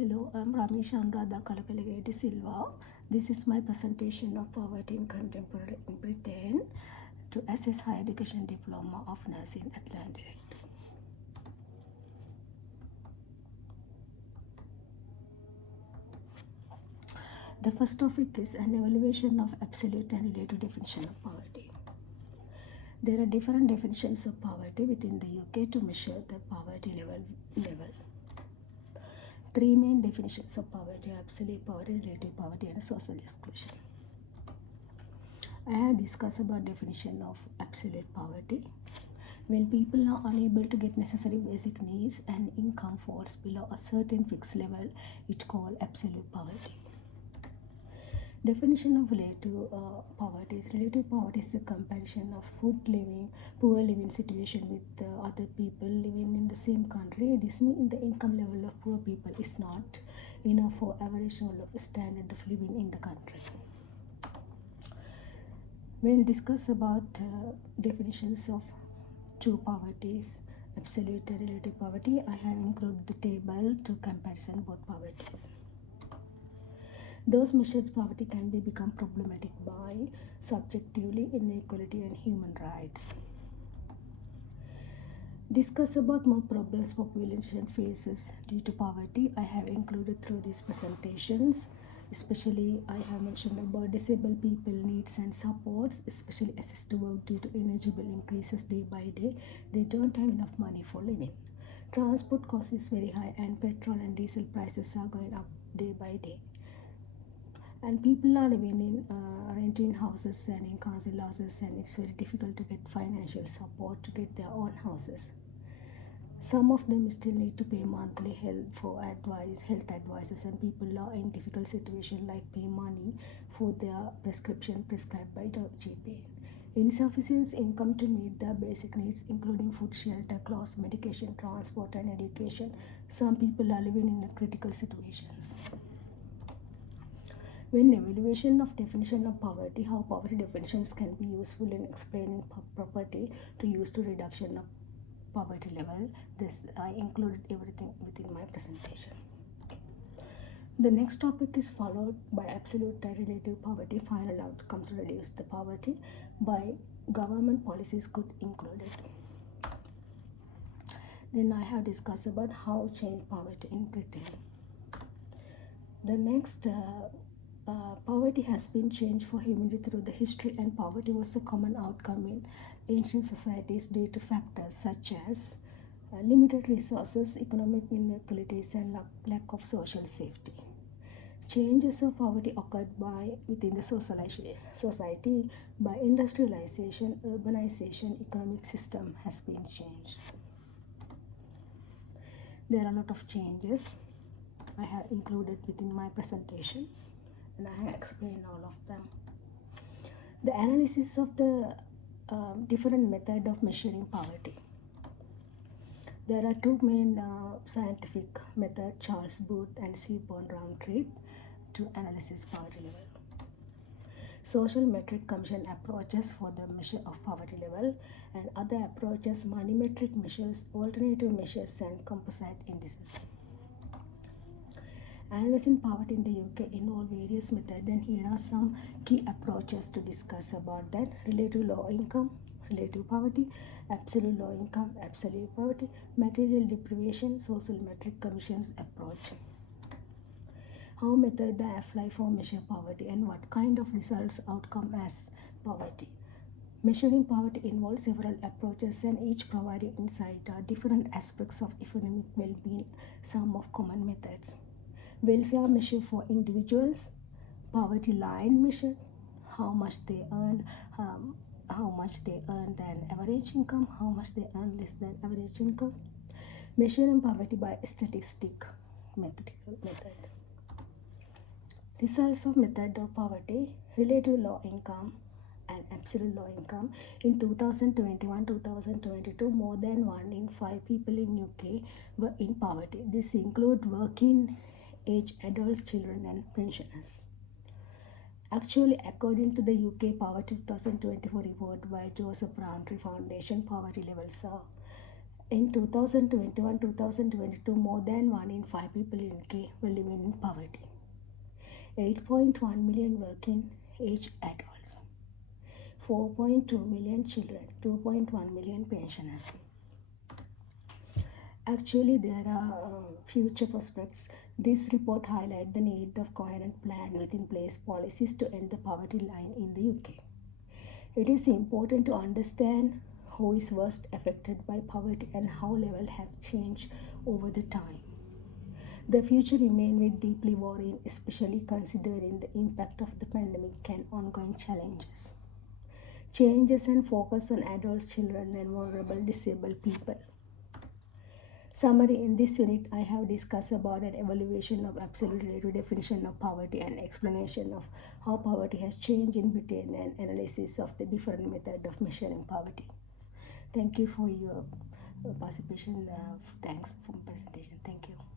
Hello, I'm Ramesh Anuradha Kalakalegeti Silva. This is my presentation of poverty in contemporary Britain to assess higher education diploma of nursing Atlantic. The first topic is an evaluation of absolute and relative definition of poverty. There are different definitions of poverty within the UK to measure the poverty level. Three main definitions of poverty: absolute poverty, relative poverty, and social exclusion. I have discussed about definition of absolute poverty. When people are unable to get necessary basic needs and income falls below a certain fixed level, it's called absolute poverty. Definition of relative poverty is: relative poverty is the comparison of poor living situation with other people living in the same country. This means the income level of poor people is not enough for average level of standard of living in the country. When discuss about definitions of two poverties, absolute and relative poverty, I have included the table to comparison both poverties. Those measures poverty can become problematic by subjectively inequality and human rights. Discuss about more problems population faces due to poverty. I have included through these presentations. Especially, I have mentioned about disabled people needs and supports, especially access to work due to ineligible increases day by day. They don't have enough money for living. Transport cost is very high, and petrol and diesel prices are going up day by day. And people are living in renting houses and in council houses, and it's very difficult to get financial support to get their own houses. Some of them still need to pay monthly health advices, and people are in difficult situation like pay money for their prescription prescribed by the GP. Insufficient income to meet their basic needs, including food, shelter, clothes, medication, transport, and education. Some people are living in critical situations. When evaluation of definition of poverty, how poverty definitions can be useful in explaining poverty to use to reduction of poverty level. This I included everything within my presentation. The next topic is followed by absolute and relative poverty. Final outcomes reduce the poverty by government policies could include it. Then I have discussed about how change poverty in Britain. The next poverty has been changed for humanity through the history, and poverty was a common outcome in ancient societies due to factors such as limited resources, economic inequalities, and lack of social safety. Changes of poverty occurred within the society by industrialization, urbanization, economic system has been changed. There are a lot of changes I have included within my presentation, and I have explained all of them. The analysis of the different method of measuring poverty. There are two main scientific methods: Charles Booth and Seaborn-Rowntree, to analysis poverty level. Social metric commission approaches for the measure of poverty level, and other approaches money metric measures, alternative measures, and composite indices. Analyzing poverty in the UK involve various methods, and here are some key approaches to discuss about that: relative low income, relative poverty; absolute low income, absolute poverty; material deprivation, social metric commissions approach. How method I apply for measure poverty, and what kind of results outcome as poverty. Measuring poverty involves several approaches, and each providing insight are different aspects of economic well-being. Some of common methods: welfare measure for individuals, poverty line measure, how much they earn than average income, how much they earn less than average income. Measuring poverty by statistic method. Results of method of poverty: relative low income and absolute low income. In 2021-2022, more than 1 in 5 people in UK were in poverty. This include working age adults, children, and pensioners. Actually, according to the UK Poverty 2024 report by Joseph Rowntree Foundation, poverty levels are In 2021-2022, more than 1 in 5 people in UK were living in poverty. 8.1 million working age adults, 4.2 million children, 2.1 million pensioners. Actually, there are future prospects. This report highlights the need of coherent plan within place policies to end the poverty line in the UK. It is important to understand who is worst affected by poverty and how levels have changed over the time. The future remains with deeply worrying, especially considering the impact of the pandemic and ongoing challenges. Changes and focus on adults, children, and vulnerable disabled people. Summary: in this unit, I have discussed about an evaluation of absolute relative definition of poverty and explanation of how poverty has changed in Britain and analysis of the different method of measuring poverty. Thank you for your participation. Thanks for presentation. Thank you.